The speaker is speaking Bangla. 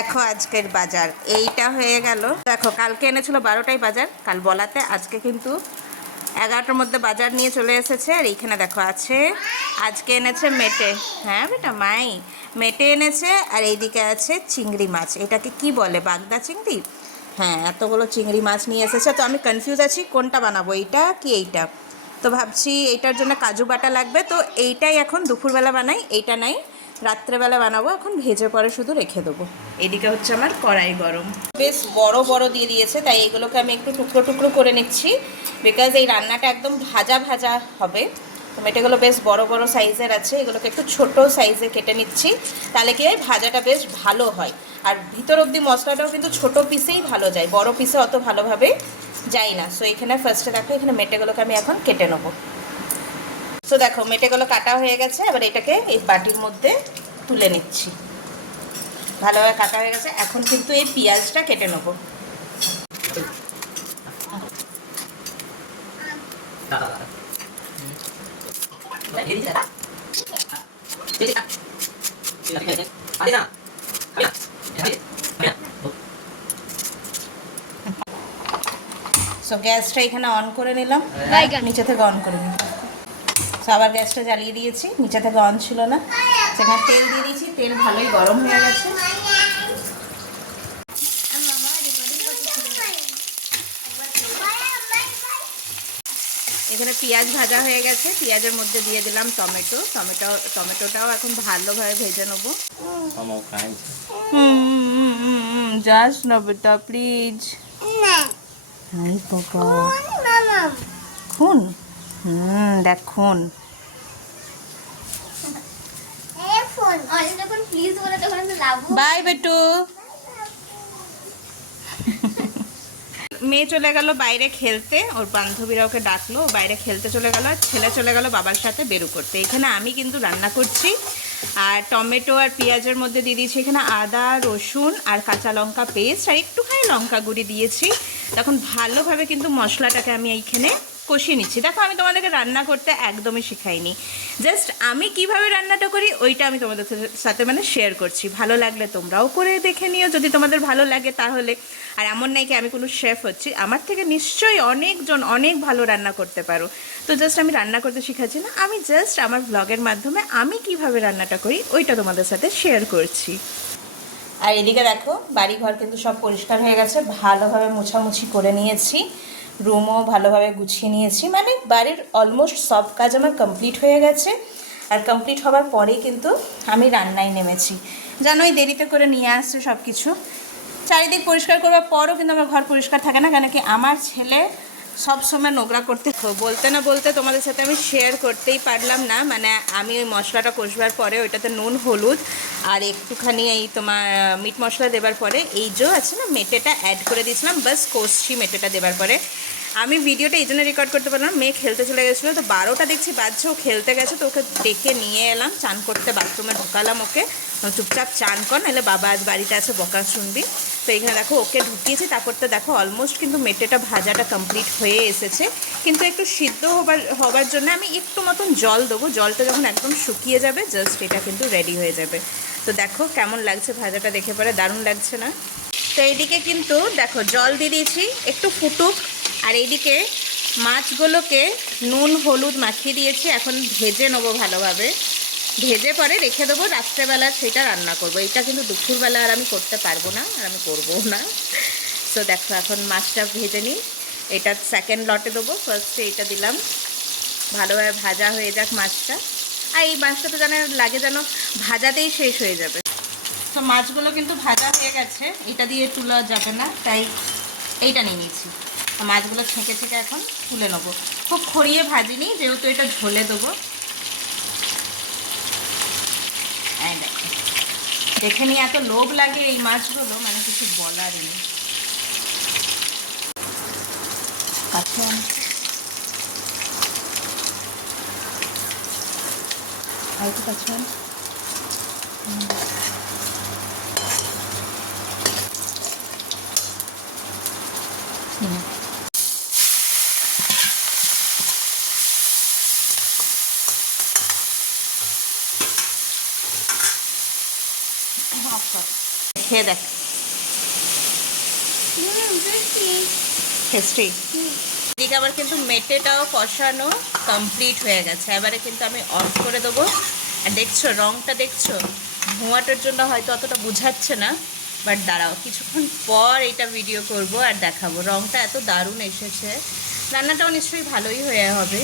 দেখো আজকের বাজার এইটা হয়ে গেল। দেখো কালকে এনেছিল 12টায় বাজার, কাল বলাতে আজকে কিন্তু 11টার মধ্যে বাজার নিয়ে চলে এসেছে। আর এইখানে দেখো আছে, আজকে এনেছে মেটে। হ্যাঁ বেটা মাই মেটে এনেছে। আর এইদিকে আছে চিংড়ি মাছ, এটাকে কি বলে, বাগদা চিংড়ি। হ্যাঁ এতগুলো চিংড়ি মাছ নিয়ে এসেছে। তো আমি কনফিউজ আছি কোনটা বানাবো, এইটা কি এইটা। তো ভাবছি এইটার জন্য কাজু বাটা লাগবে, তো এইটাই এখন দুপুরবেলা বানাই, এইটা নাই রাত্রেবেলা বানাবো। এখন ভেজে পরে শুধু রেখে দেবো। এদিকে হচ্ছে আমার কড়াই গরম, বেশ বড় বড় দিয়ে দিয়েছে, তাই এগুলোকে আমি একটু টুকরো টুকরো করে নিচ্ছি, বিকজ এই রান্নাটা একদম ভাজা ভাজা হবে। তো মেটেগুলো বেশ বড় বড় সাইজের আছে, এগুলোকে একটু ছোট সাইজে কেটে নিচ্ছি, তাহলে কি হয় ভাজাটা বেশ ভালো হয়। আর ভিতর অবধি মশলাটাও কিন্তু ছোট পিসেই ভালো যায়, বড় পিসে অত ভালোভাবে যায় না। সো এখানে ফার্স্টে দেখো, এখানে মেটেগুলোকে আমি এখন কেটে নেবো। তো দেখো মেটেগুলো কাটা হয়ে গেছে, এবার এটাকে এই বাটির মধ্যে তুলে নিচ্ছি। ভালোভাবে কাটা হয়ে গেছে, এখন কিন্তু এই পেঁয়াজটা কেটে নেবো। সো গ্যাসটা এখানে অন করে নিলাম, নিচে থেকে অন করে নিলাম। সো আবার গ্যাসটা জ্বালিয়ে দিয়েছি, নিচে থেকে অন ছিল না। সেখানে তেল দিয়ে দিয়েছি, তেল ভালোই গরম হয়ে গেছে। এখানে পেঁয়াজ ভাজা হয়ে গেছে, পেঁয়াজের মধ্যে দিয়ে দিলাম টমেটোটাও এখন ভালোভাবে ভেজে নেবো। জাস্ট না বেটা প্লিজ, খুন দেখুন বাই বেটু। মেয়ে চলে গেল বাইরে খেলতে, ওর বান্ধবীরা ওকে ডাকলো, বাইরে খেলতে চলে গেল। আর ছেলে চলে গেল বাবার সাথে বেরু করতে। এখানে আমি কিন্তু রান্না করছি, আর টমেটো আর পেঁয়াজের মধ্যে দিয়ে দিয়েছি এখানে আদা রসুন আর কাঁচা লঙ্কা পেস্ট, আর একটুখানি লঙ্কা গুঁড়ি দিয়েছি। তখন ভালোভাবে কিন্তু মশলাটাকে আমি এইখানে কষিয়ে নিচ্ছি। দেখো আমি তোমাদেরকে রান্না করতে একদমই শেখাইনি, জাস্ট আমি কিভাবে রান্নাটা করি ওইটা আমি তোমাদের সাথে মানে শেয়ার করছি। ভালো লাগলে তোমরাও করে দেখে নিও যদি তোমাদের ভালো লাগে তাহলে। আর এমন নাই কি আমি কোনো শেফ হচ্ছি, আমার থেকে নিশ্চয়ই অনেকজন অনেক ভালো রান্না করতে পারো। তো জাস্ট আমি রান্না করতে শেখাচ্ছি না, আমি জাস্ট আমার ব্লগের মাধ্যমে আমি কিভাবে রান্নাটা করি ওইটা তোমাদের সাথে শেয়ার করছি। আর এদিকে দেখো বাড়িঘর কিন্তু সব পরিষ্কার হয়ে গেছে, ভালোভাবে মোছামুছি করে নিয়েছি, রুমও ভালোভাবে গুছিয়ে নিয়েছি, মানে বাড়ির অলমোস্ট সব কাজ আমার কমপ্লিট হয়ে গেছে। আর কমপ্লিট হওয়ার পরেই কিন্তু আমি রান্নায় নেমেছি। জানোই দেরিতে করে নিয়ে আসছে সব কিছু, চারিদিক পরিষ্কার করার পরও কিন্তু আমার ঘর পরিষ্কার থাকে না, কেন কি আমার ছেলে সব সময় নোংরা করতে। বলতে না বলতে তোমাদের সাথে আমি শেয়ার করতেই পারলাম না, মানে আমি ওই মশলাটা কষবার পরে ওইটাতে নুন হলুদ আর একটুখানি এই তোমার মিট মশলা দেবার পরে এই যে আছে না মেটেটা অ্যাড করে দিয়েছিলাম, বাস কষছি মেটেটা দেবার পরে। আমি ভিডিওটা এই জন্য রেকর্ড করতে পারলাম, মেয়ে খেলতে চলে গেছিলো, তো 12টা দেখছি বাজছে, ও খেলতে গেছে, তো ওকে ডেকে নিয়ে এলাম চান করতে, বাথরুমে ঢোকালাম ওকে, চুপচাপ চান কর নাহলে বাবা আজ বাড়িতে আছে বকা শুনবি। তো এখানে দেখো ওকে ঢুকিয়েছি, তারপর তো দেখো অলমোস্ট কিন্তু মেটেটা ভাজাটা কমপ্লিট হয়ে এসেছে, কিন্তু একটু সিদ্ধ হবার জন্য আমি একটু মতন জল দেবো, জলটা যখন একদম শুকিয়ে যাবে জাস্ট এটা কিন্তু রেডি হয়ে যাবে। তো দেখো কেমন লাগছে ভাজাটা, দেখে পরে দারুণ লাগছে না? তো এইদিকে কিন্তু দেখো জল দিয়ে দিয়েছি, একটু ফুটুক। আর এইদিকে মাছগুলোকে নুন হলুদ মাখিয়ে দিয়েছি, এখন ভেজে নেবো ভালোভাবে, ভেজে পরে রেখে দেবো, রাত্রেবেলা সেটা রান্না করবো। এটা কিন্তু দুপুরবেলা আর আমি করতে পারবো না, আর আমি করবো না। তো দেখো এখন মাছটা ভেজে নিই, এটা সেকেন্ড লটে দেবো, ফার্স্টে এটা দিলাম, ভালোভাবে ভাজা হয়ে যাক মাছটা। আর এই মাছটা তো লাগে যেন ভাজাতেই শেষ হয়ে যাবে। তো মাছগুলো কিন্তু ভাজা হয়ে গেছে, এটা দিয়ে তোলা যাবে না, তাই এইটা নিয়ে নিয়েছি। মাছগুলো ছেঁকে ছেঁকে এখন তুলে নেবো, খুব খড়িয়ে ভাজিনি যেহেতু এটা ঝোলে দেবো। দেখে নিয়ে এত লোভ লাগে এই মাছগুলো, মানে কিছু বলার নেই। কাছে হয়তো কাছে খেয়ে দেখ। টেস্টি। এদিকে আবার কিন্তু মেটেটাও কষানো কমপ্লিট হয়ে গেছে। এবারে কিন্তু আমি অফ করে দেবো। আর দেখছো রঙটা, দেখছো ধোঁয়াটার জন্য হয়তো অতটা বুঝাচ্ছে না, বাট দাঁড়াও কিছুক্ষণ পর এটা ভিডিও করব আর দেখাবো। রঙটা এত দারুণ এসেছে, রান্নাটাও নিশ্চয়ই ভালোই হয়ে হবে।